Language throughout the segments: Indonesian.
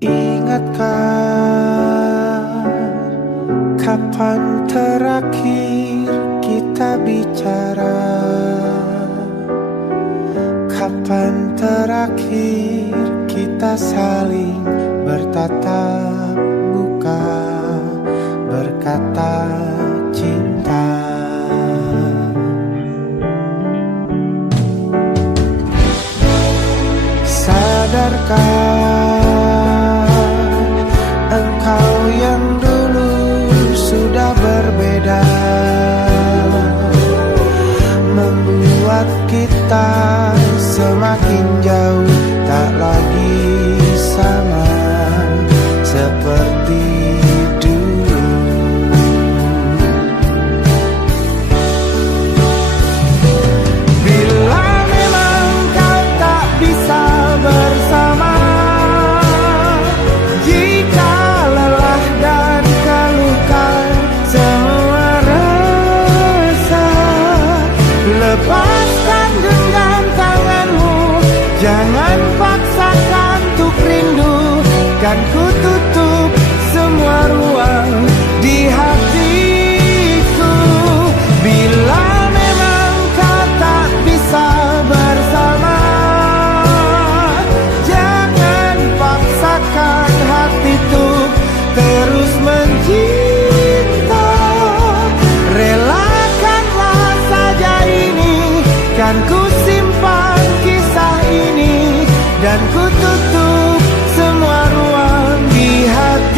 Ingatkah kapan terakhir kita bicara? Kapan terakhir kita saling bertatap muka, berkata cinta? Sadarkah engkau yang dulu sudah berbeda, membuat kita semakin jauh, tak lagi sama seperti dulu. Bila memang kau tak bisa bersama, jika lelah dan keluhkan semua rasa, lepaskan genggam tanganmu, jangan paksakan untuk rindu. Kan ku tutup semua ruang di hatiku. Bila memang kau tak bisa bersama, jangan paksakan hati untuk terus mencinta. Relakanlah saja ini, kan ku simpan kisah ini, dan ku tutup semua ruang di hatiku.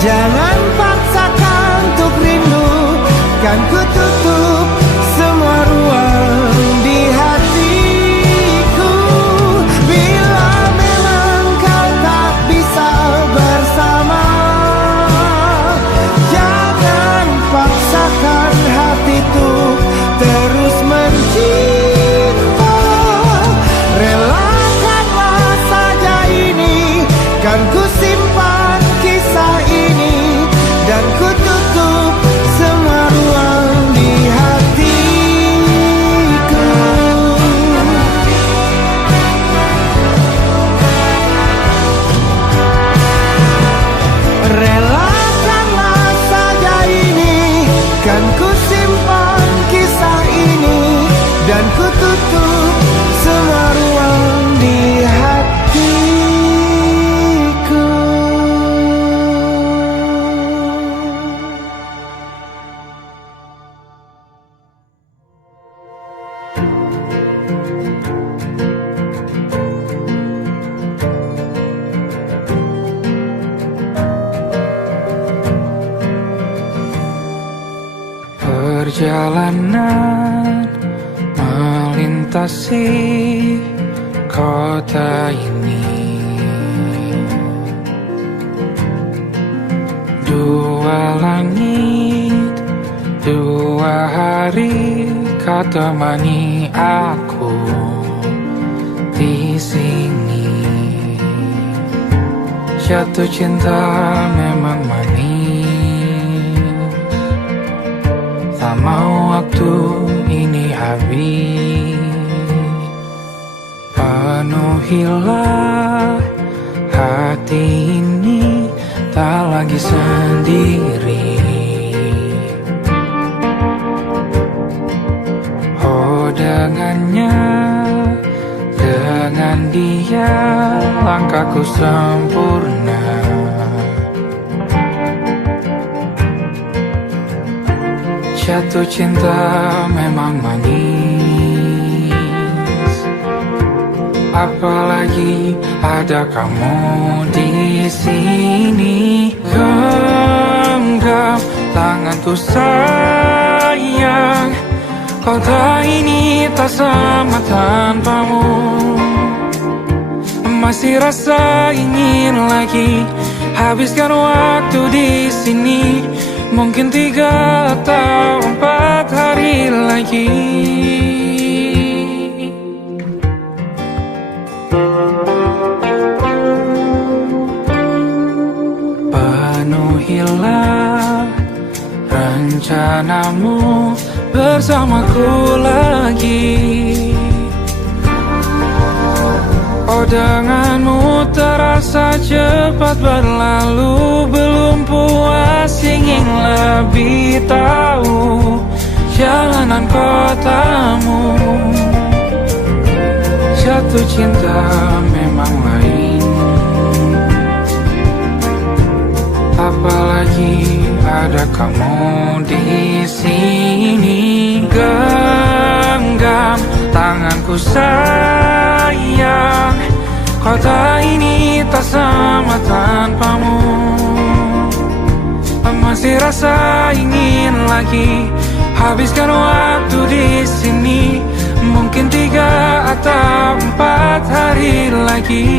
Jangan paksakan untuk rindu, kan ku tutup semua ruang di hatiku. Bila memang kau tak bisa bersama, jangan paksakan hati untuk terus mencinta. Relakanlah saja ini, kan ku simpan kisah ini, dan ku tutup semua ruang di hatiku. Relakanlah saja ini, kan ku simpan kisah ini, dan ku tutup semua ruang di hatiku. Perjalanan melintasi kota ini, dua langit, dua hari kau temani aku di sini. Jatuh cinta memang manis, tak mau waktu ini habis. Penuhilah hati ini, tak lagi sendiri. Oh, dengannya, dengan dia langkahku sempurna. Jatuh cinta memang manis, apalagi ada kamu di sini. Genggam tanganku sayang, kota ini tak sama tanpamu. Masih rasa ingin lagi habiskan waktu di sini. Mungkin 3 atau 4 hari lagi. Penuhilah rencanamu bersamaku lagi. Oh, denganmu terasa cepat berlalu. Belum puas ingin lebih tahu jalanan kotamu. Jatuh cinta memang lain, apalagi ada kamu di sini. Genggam tanganku sayang, kota ini tak sama tanpamu. Masih rasa ingin lagi habiskan waktu di sini. Mungkin 3 atau 4 hari lagi.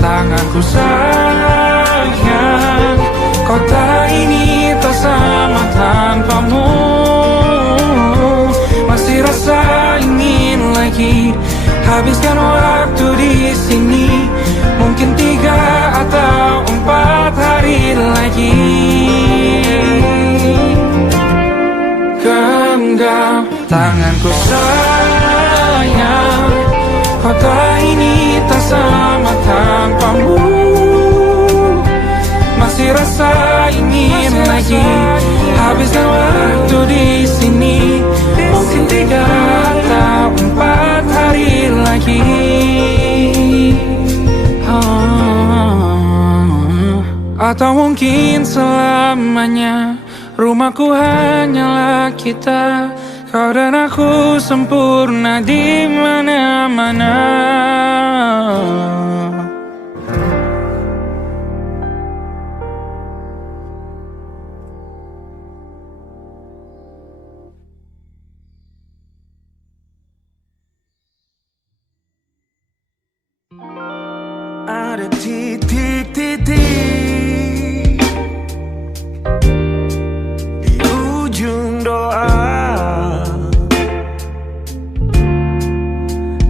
Tanganku sayang, kota ini tak sama tanpamu. Masih rasa ingin lagi habiskan waktu di sini. Mungkin 3 atau 4 hari lagi. Genggam tanganku sayang, kota ini tak sama tanpamu. Masih rasa ingin lagi habiskan waktu di sini. Mungkin 3 atau 4 hari lagi. Atau mungkin selamanya. Rumahku hanyalah kita, kau dan aku sempurna di mana-mana. Ada titik-titik di ujung doa,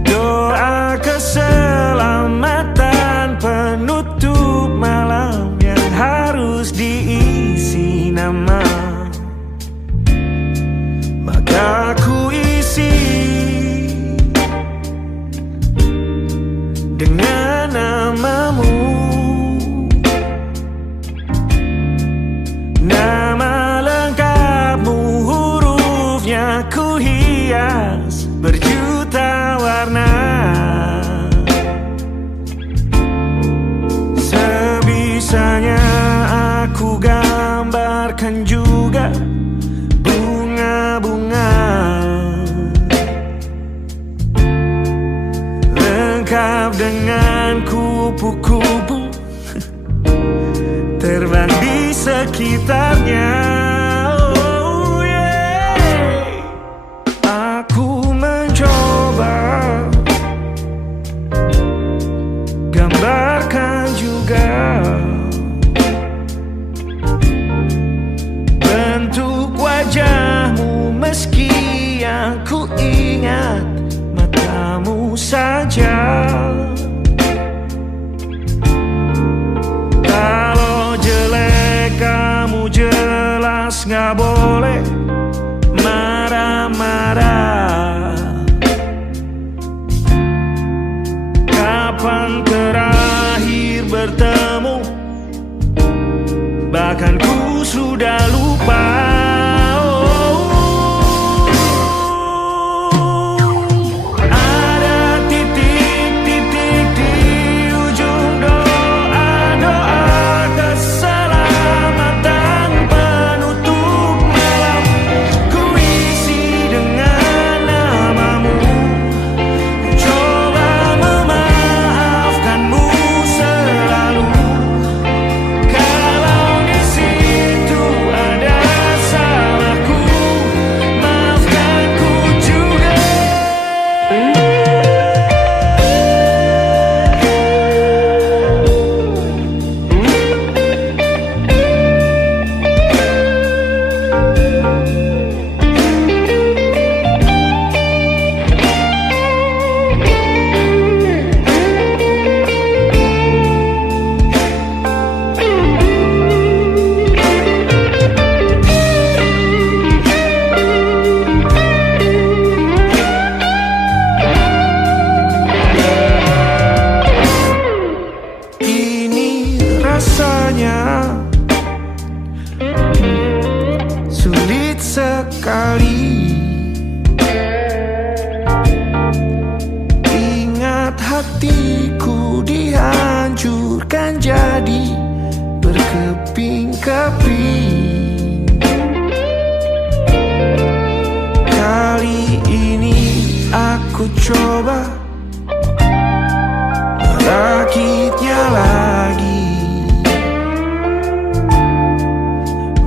doa keselamatan penutup malam yang harus diisi nama. Maka ku isi dengan namamu, nama lengkapmu, hurufnya ku hias berjuta warna. Sebisanya aku gambarkan juga bunga-bunga lengkap dengan kupu-kupu terbang di sekitarnya. Oh yeah. Aku mencoba gambarkan juga bentuk wajahmu, meski yang ku ingat matamu saja. Kalau jelek kamu jelas gak boleh aku sudah lupa. Ada titik-titik di ujung doa-doa keselamatan penutup malam. Ku isi dengan namamu, coba memaafkanmu selalu. Kalau di situ ada salahku, maafkan ku juga. Ini rasanya sulit sekali. Ingat hatiku dihancurkan jadi berkeping-keping. Kali ini aku coba merakitnya lagi.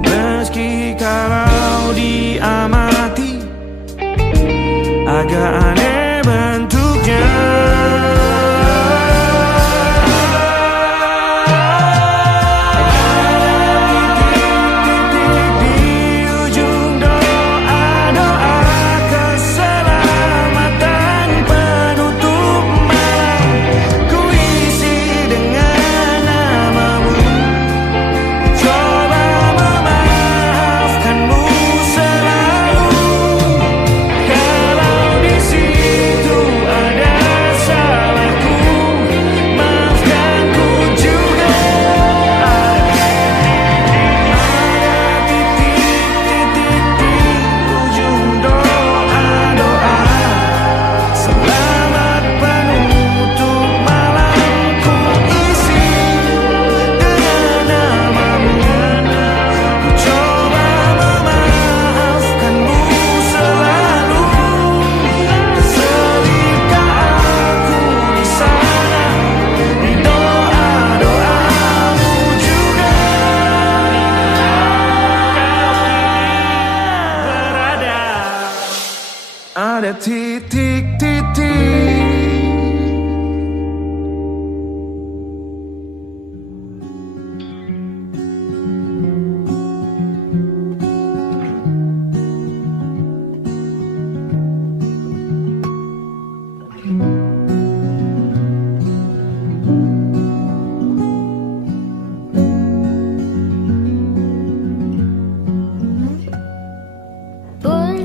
Meski kalau diamati agak aneh bentuknya. Titik-titik di ujung doa-doa keselamatan penutup malam. Ku isi dengan namamu, coba memaafkanmu selalu. Kalau di situ ada salahku, maafkan ku juga. Ada titik-titik di ujung doa-doa selamat penutup malam. Ku isi dengan namamu, ku coba memaafkanmu selalu. Selipkah aku di sana, di doa-doamu juga. Berada ada titik-titik. Pun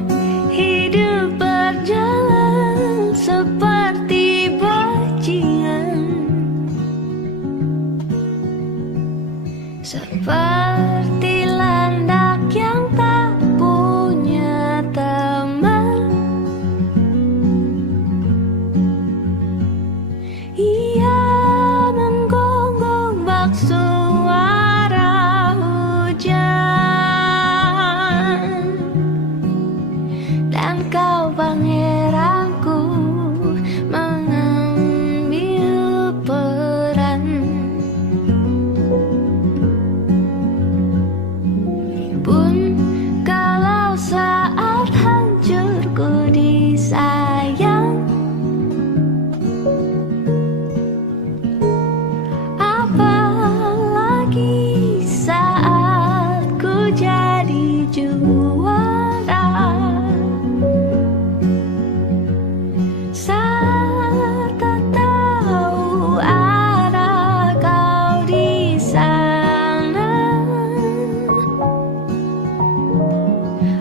hidup berjalan seperti bajingan, seperti landak yang tak punya teman. Ia menggonggong bak suara hujan, dan kau pangeranku mengambil peran. Pun kalau saat hancurku disayang, apalagi saat ku jadi juara. Saat tak tahu ada kau di sana,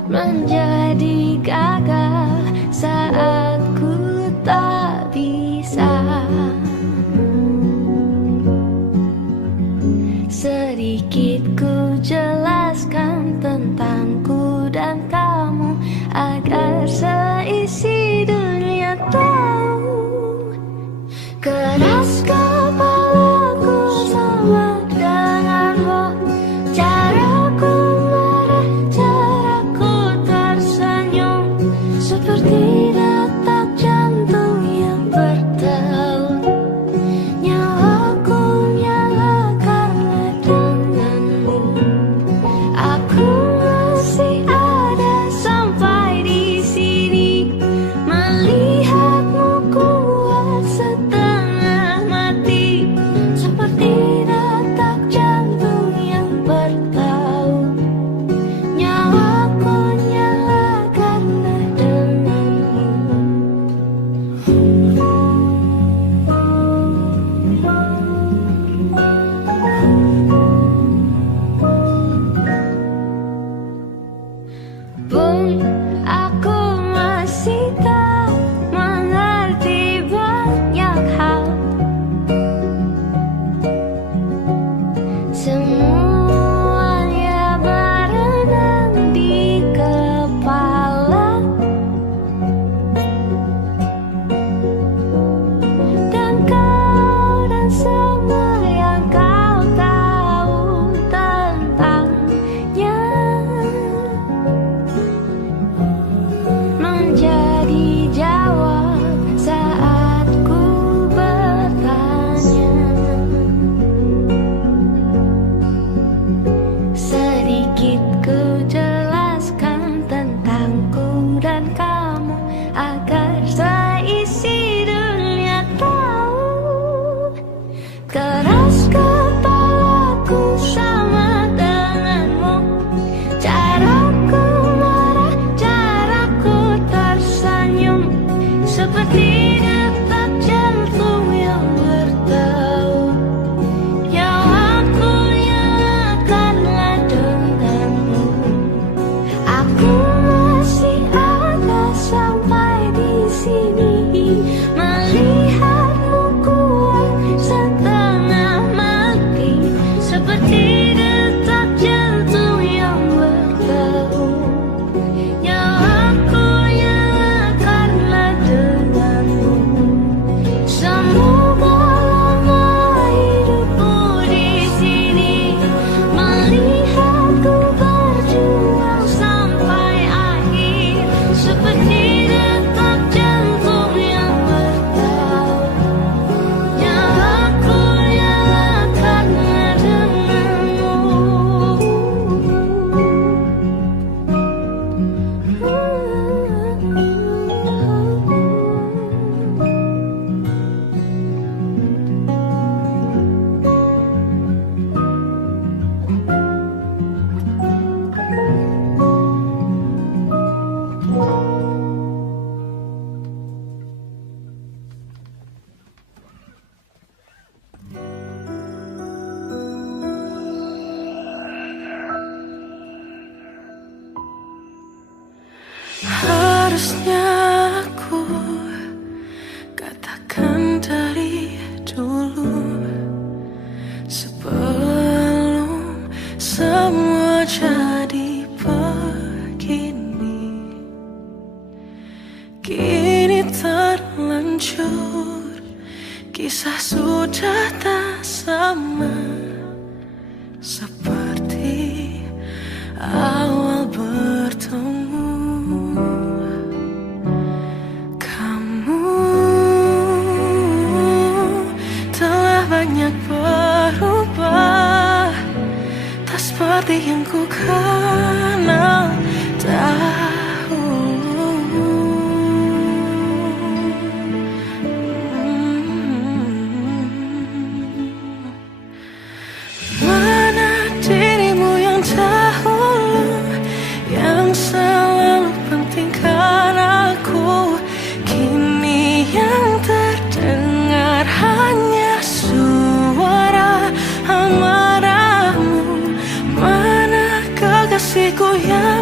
menjadi gagah saat ku tak bisa. Sedikit ku jelaskan jadi begini? Kini terlanjur, kisah sudah tak sama seperti awal bertemu. Kamu telah banyak berubah, tak seperti yang ku kenal dahulu. Mana dirimu yang dahulu, yang selalu pentingkan aku? Kini yang terdengar hanya suara amarahmu. Mana kekasihku yang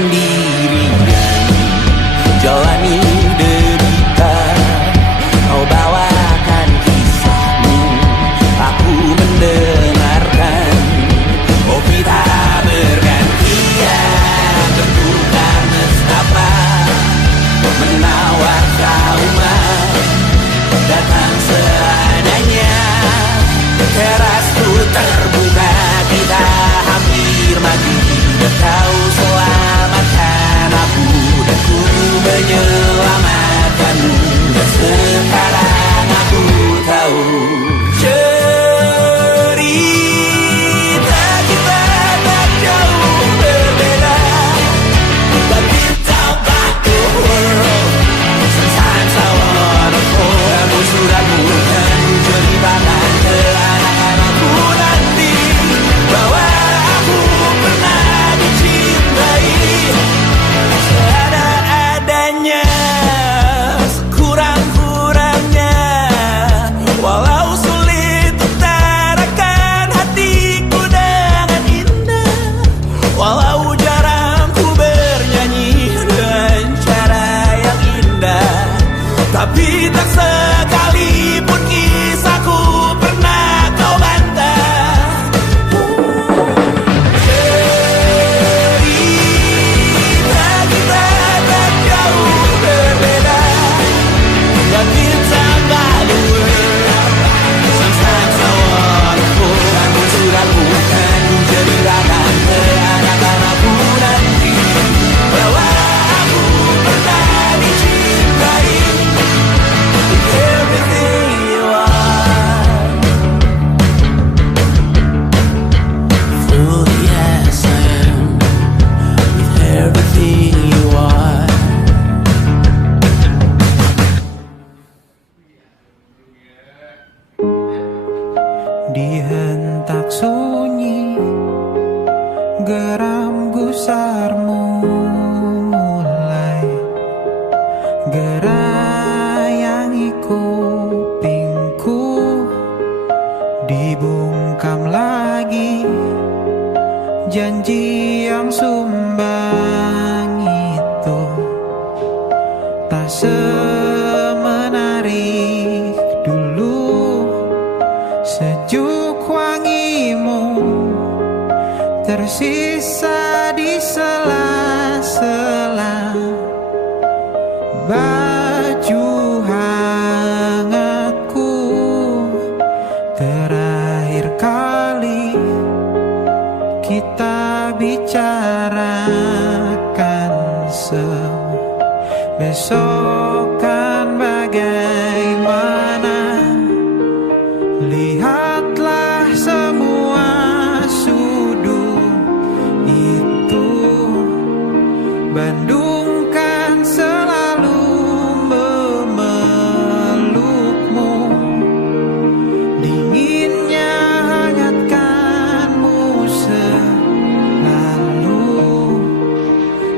sendirian jalani derita. Kau bawakan kisahmu, aku mendengarkan. Oh kita bergantian bertukar nestapa, menawar trauma datang seadanya. Terasku terbuka, kita hampir mati. Kau selamatkan aku dan ku menyelamatkanmu. Dan sekarang aku tahu cerita kita tak jauh berbeda. But it's about the world. Sometimes I wanna fall. Kamu sudah bukan ceritakan ke anak-anakku nanti bahwa aku pernah dicintai seada-adanya, sekurang-kurangnya. Walau sulit utarakan hatiku dengan indah, walau jarang ku bernyanyi dengan cara yang indah, tapi tak sekalipun kisahku pernah kau bantah. Cerita kita tak jauh berbeda, but it's about the world. Sometimes I wanna fall. Kamu sudah bukan ceritakan ke anak-anakku nanti bahwa aku pernah dicintai. With everything you are, fully as I am. With everything you are. Di hentak sunyi, geram gusarmu mulai gerayangi kupingku. Dibungkam lagi janji yang sumbang itu, tak semenarik dulu. Sejuk wangimu tersisa di sela-sela baju hangatku. Terakhir kali kita bicarakan semua, besok kan bagaimana. Lihatlah semua sudut itu, Bandung kan selalu memelukmu. Dinginnya hangatkanmu selalu,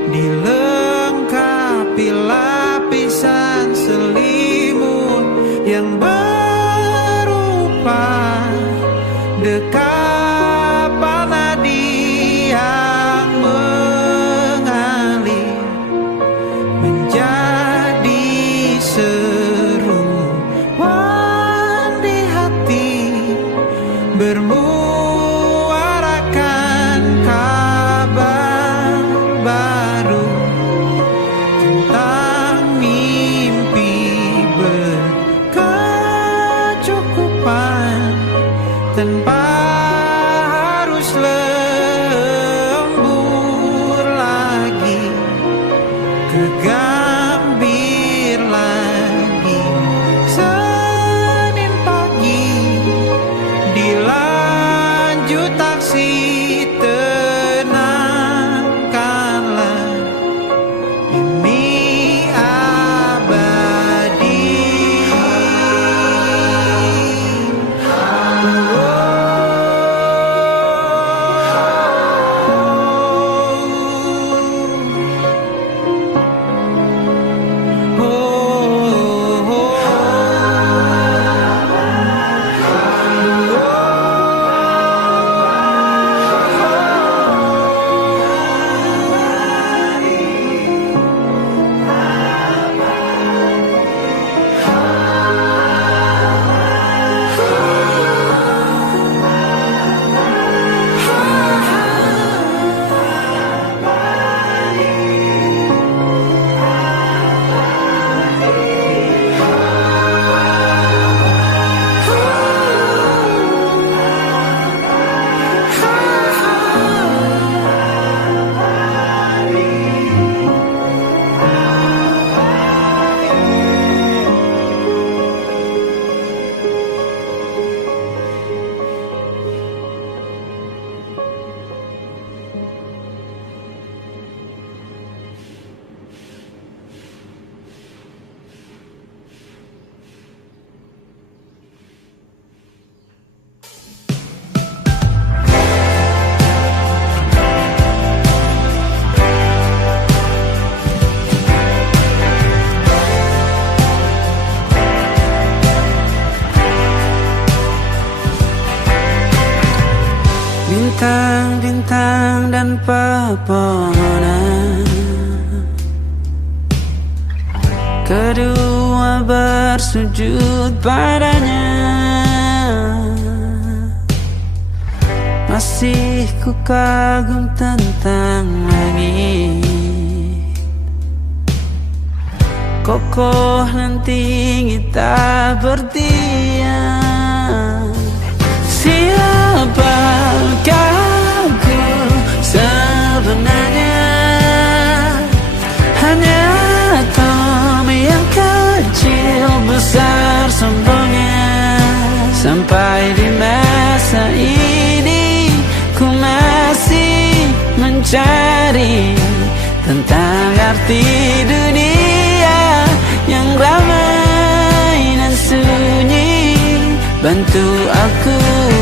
dilengkapi lapisan selimut yang dekapan nadi yang mengalir menjadi seruan di hati, bermuarakan kabar baru tentang mimpi. bintang-bintang dan pepohonan, kedua bersujud padanya. Masih ku kagum tentang langit, kokoh dan tinggi tak berdiam. Siapakah ku sebenarnya? Hanya Tommy yang kecil besar sombongnya. Sampai di masa ini ku masih mencari tentang arti dunia yang ramai dan sunyi. Bantu aku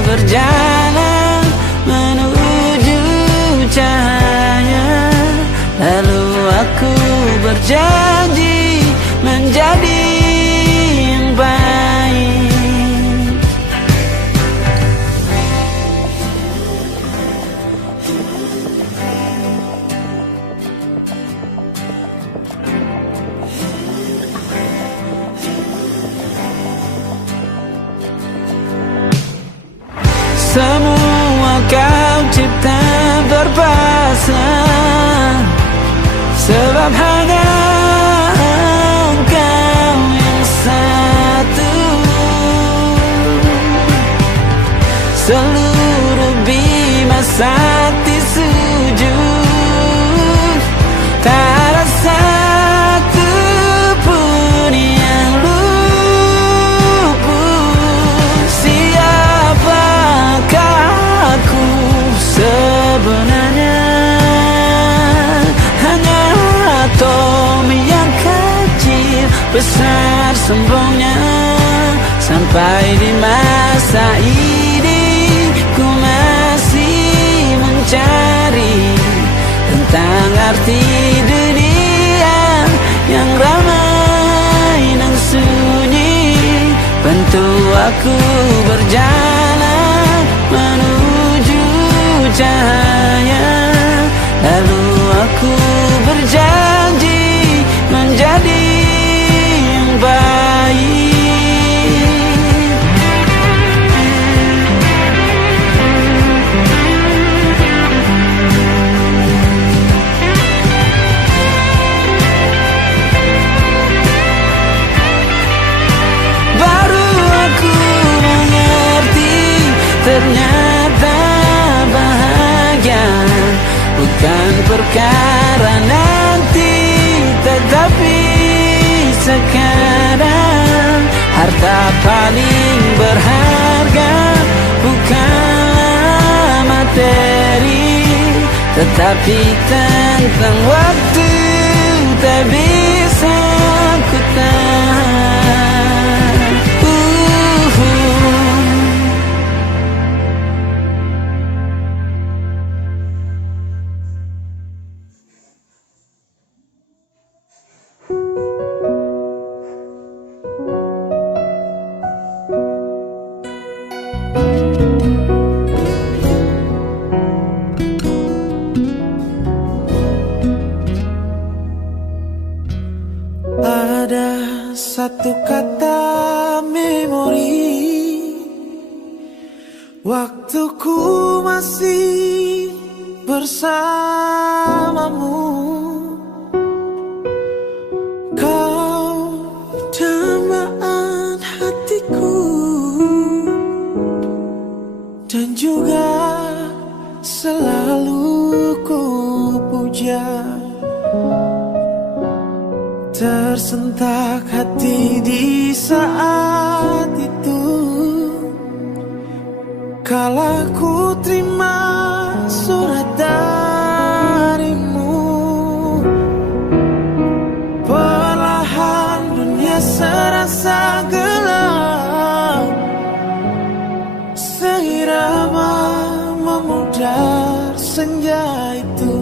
berjalan menuju cahaya, lalu aku berjanji menjadi yang baik. Semua kau cipta berpasang, sebab hanya engkau yang satu. Seluruh bima sakti sujud, tak ada satu pun yang luput. Siapakah aku sebenarnya? Hanya Tommy yang kecil besar sombongnya. Sampai di masa ini ku masih mencari tentang arti dunia yang ramai dan sunyi. Bantu aku berjalan menuju cahaya, lalu aku berjanji menjadi yang baik. Baru aku mengerti, ternyata bahagia bukan perkara nanti, tetapi sekarang. Harta paling berharga bukanlah materi, tetapi tentang waktu tak bisa ku tahan. Ada satu kata memori, waktuku masih bersamamu. Kau dambaan hatiku dan juga selalu ku puja. Tersentak hati di saat itu, kala ku terima surat darimu. Perlahan dunia serasa gelap, seirama memudar senja itu.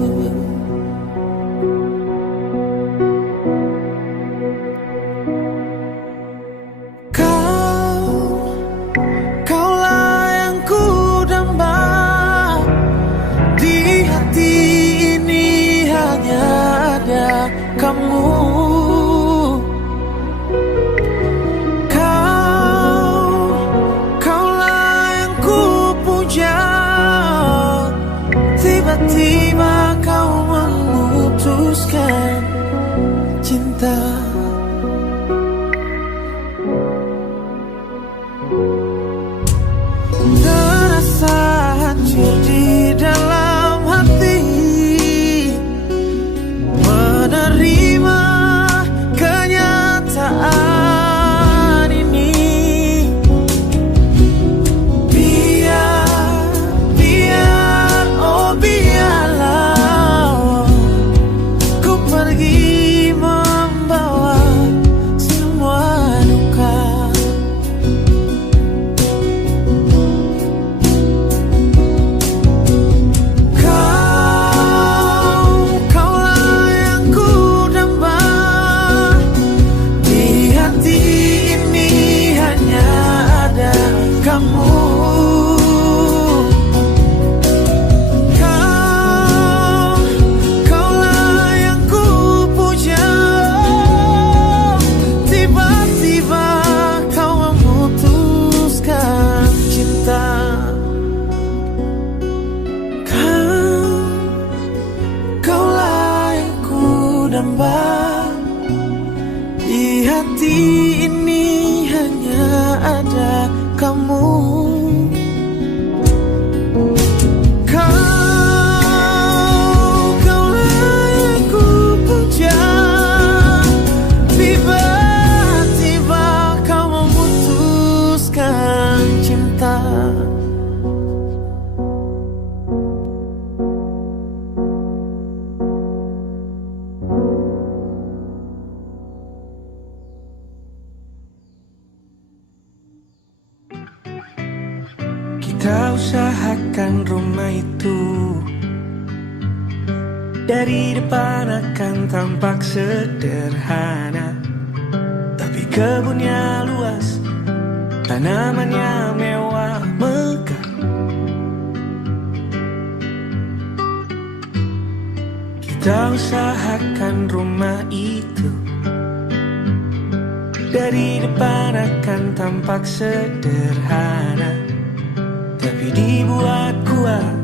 hati ini hanya ada kamu. Kaulah yang ku puja. Tiba-tiba kau memutuskan cinta. Kita usahakan rumah itu dari depan akan tampak sederhana, tapi kebunnya luas, tanamannya mewah megah. Kita usahakan rumah itu dari depan akan tampak sederhana, tapi dibuat kuat,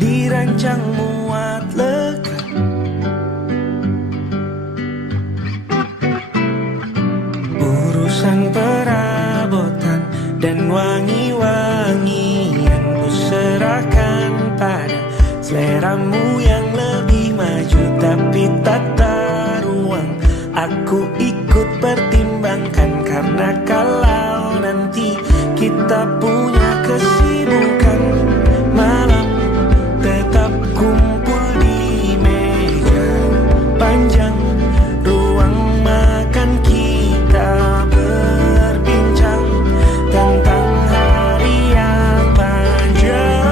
dirancang muat lega. Urusan perabotan dan wangi-wangi yang ku serahkan pada seleramu yang lebih maju, tapi tata ruang aku ikut pertimbangkan, karena kalau nanti kita punya kesibukan, malam tetap kumpul di meja panjang ruang makan, kita berbincang tentang hari yang panjang.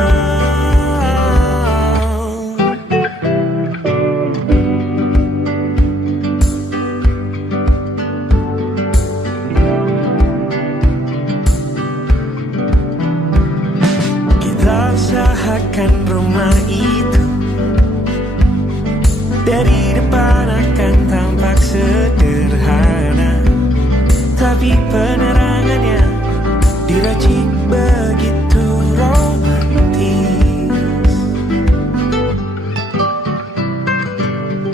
Usahakan rumah itu dari depan akan tampak sederhana, tapi penerangannya diracik begitu romantis.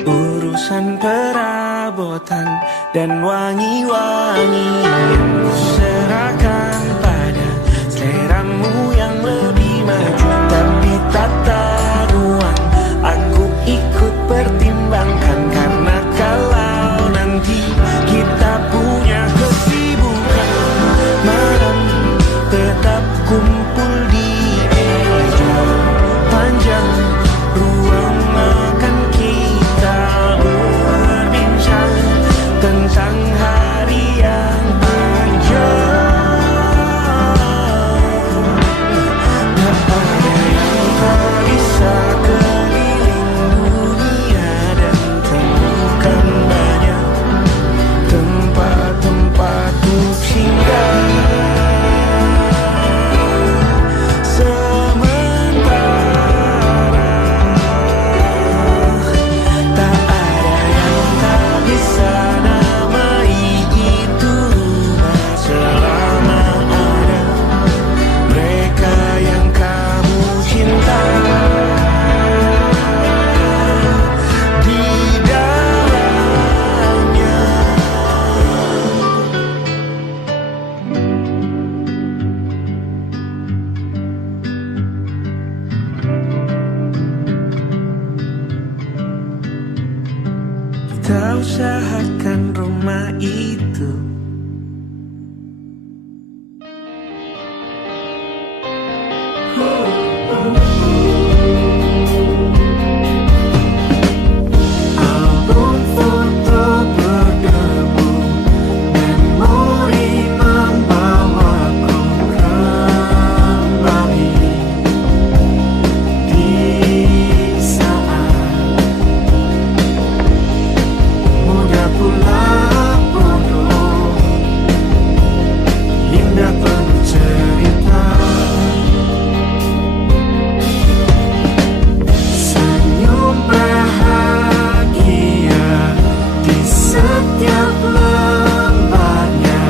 Urusan perabotan dan wangi-wangi yang kuserahkan pada seleramu yang lebih maju, tapi tata ruang aku ikut pertimbangkan, karena kalau nanti kita punya kesibukan, malam tetap kumpul di meja panjang ruang makan, kita berbincang tentang hari yang panjang. Kita usahakan rumah itu. Album foto berdebu, memori membawaku kembali di saat muda pula bodoh, indah penuh cerita. Senyum bahagia di setiap lembarnya,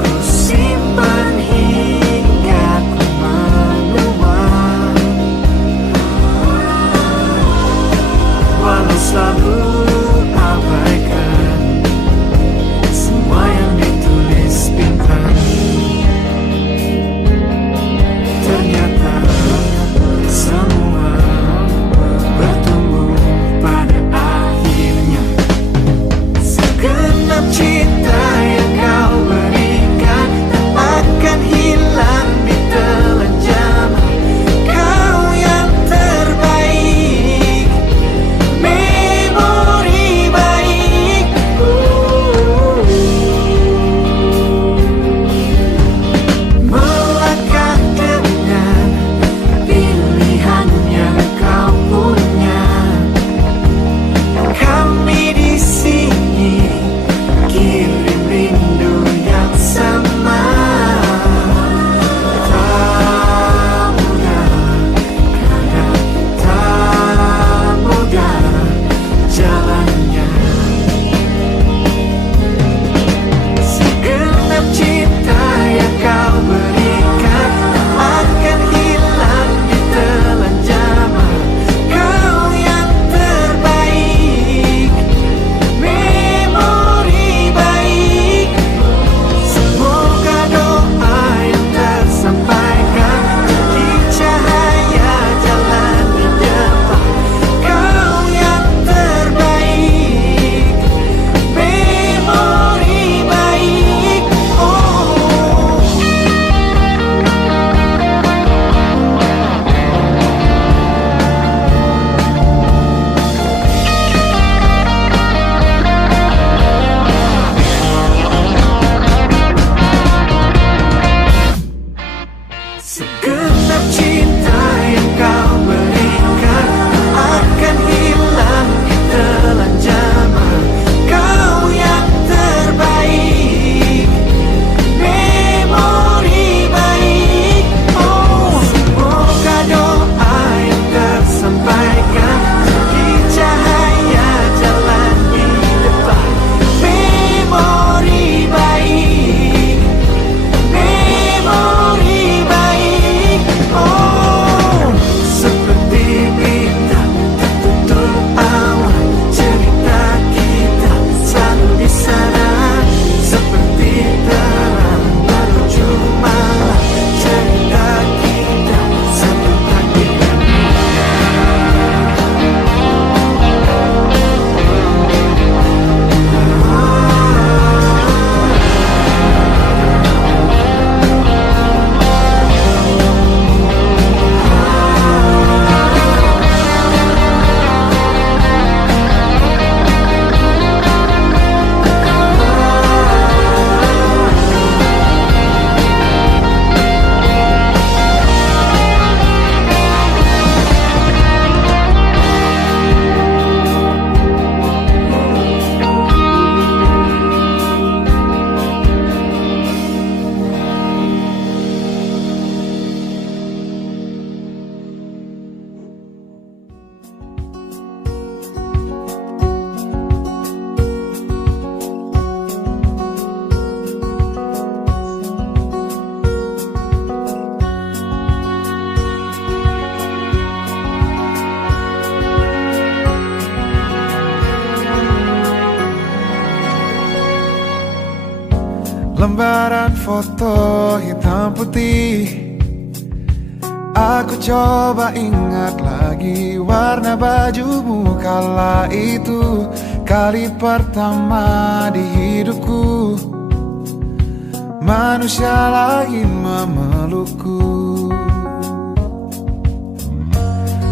ku simpan hingga ku menua, walau selalu abaikan Lembaran foto hitam putih. Aku coba ingat lagi warna bajumu kala itu, kali pertama di hidupku manusia lain memelukku.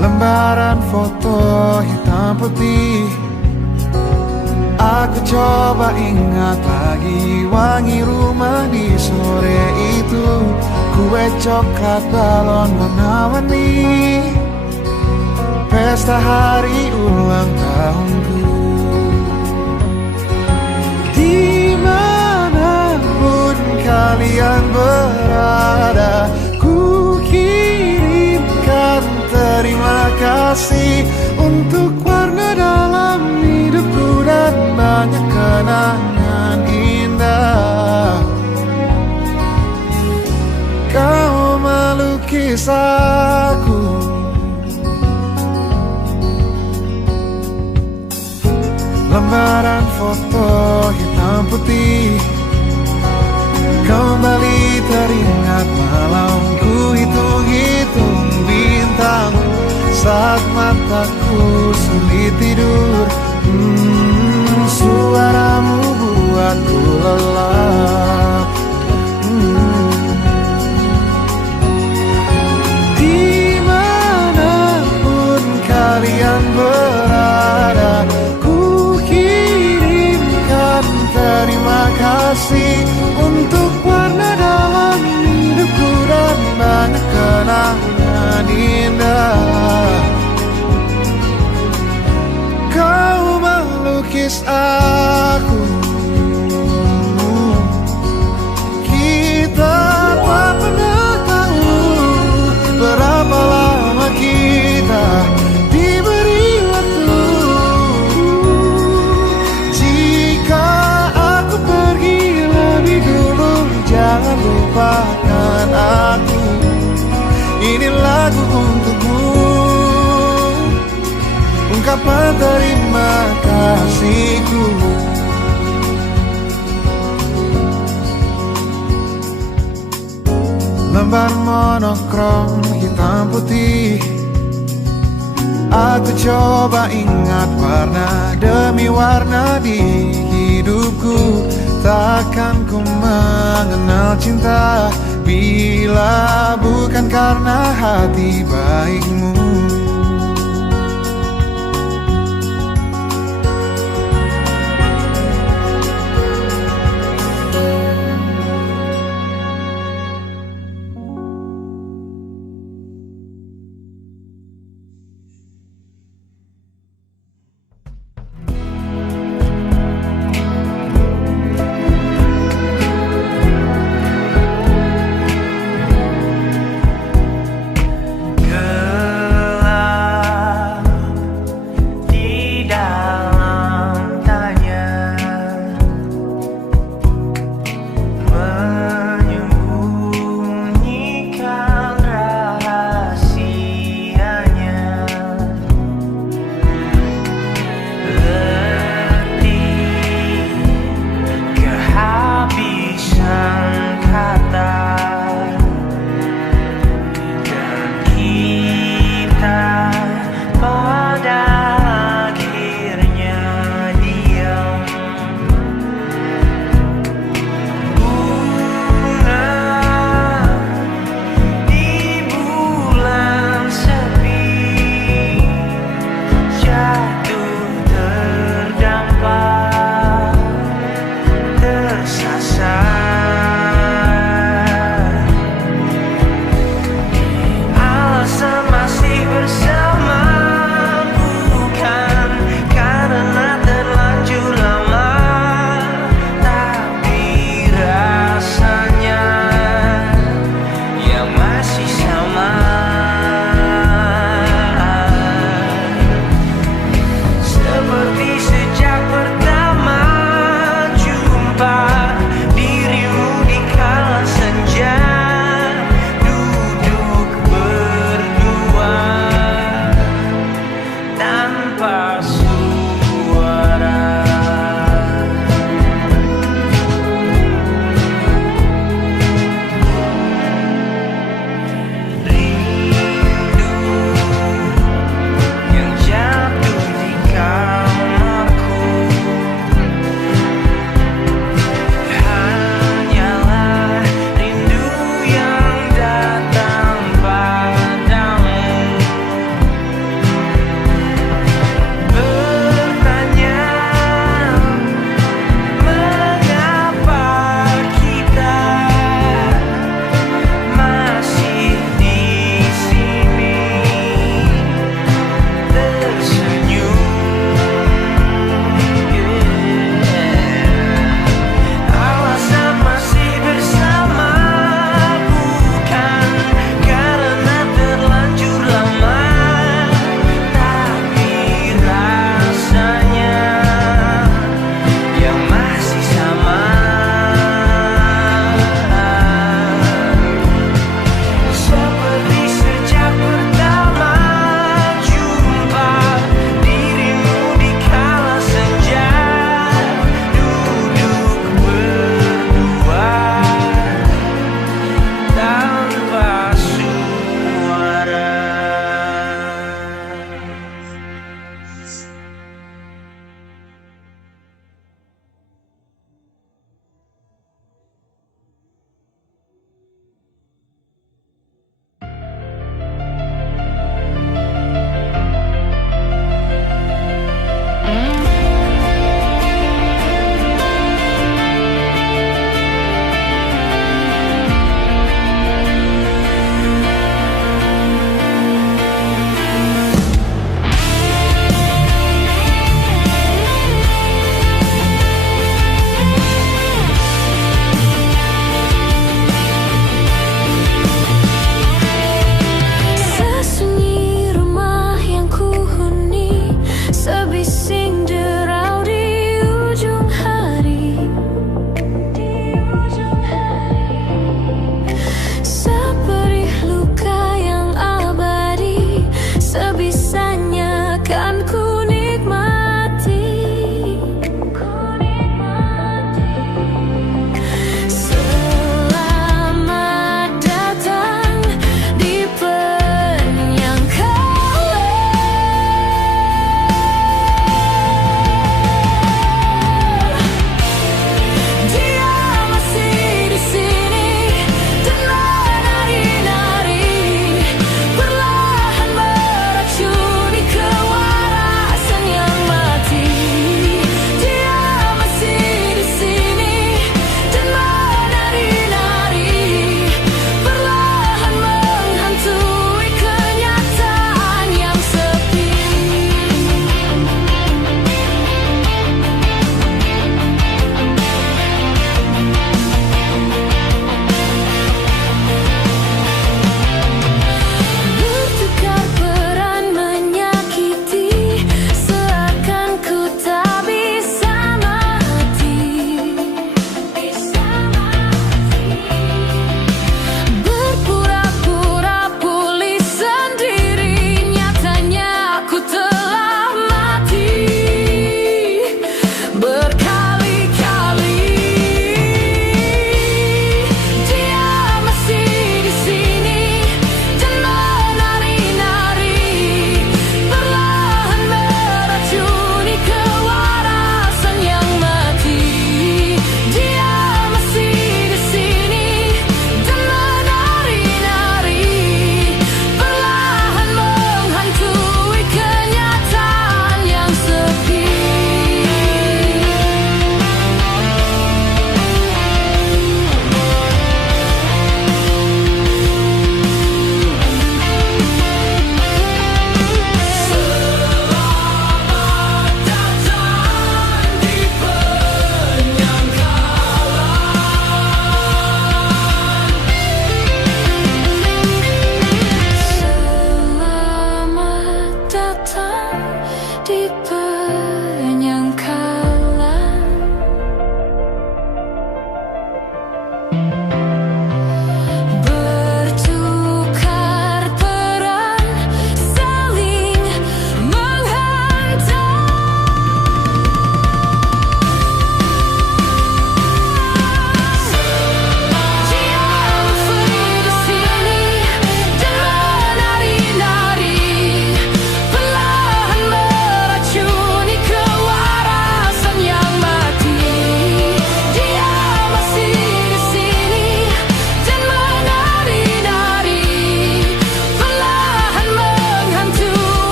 Lembaran foto hitam putih. Aku coba ingat lagi wangi rumah di sore itu, kue coklat balon warna-warni, pesta hari ulang tahunku. Dimanapun kalian berada, ku kirimkan terima kasih untuk warna dalam hidupku dan banyak kenangan indah. Kau melukis aku, lembaran foto hitam putih. Kembali teringat malam ku hitung-hitung bintang saat mataku sulit tidur. Suaramu buatku lelap. Dimanapun kalian berada, ku kirimkan terima kasih untuk warna dalam hidupku dan banyak kenangan indah. Kau melukis aku, kita tak pernah tahu berapa lama kita diberi waktu. Jika aku pergi lebih dulu, jangan lupakan aku. Ini lagu untukmu, ungkapan terima kasihku. Lembar monokrom hitam putih. Aku coba ingat warna demi warna di hidupku. Takkan ku mengenal cinta bila bukan karena hati baikmu.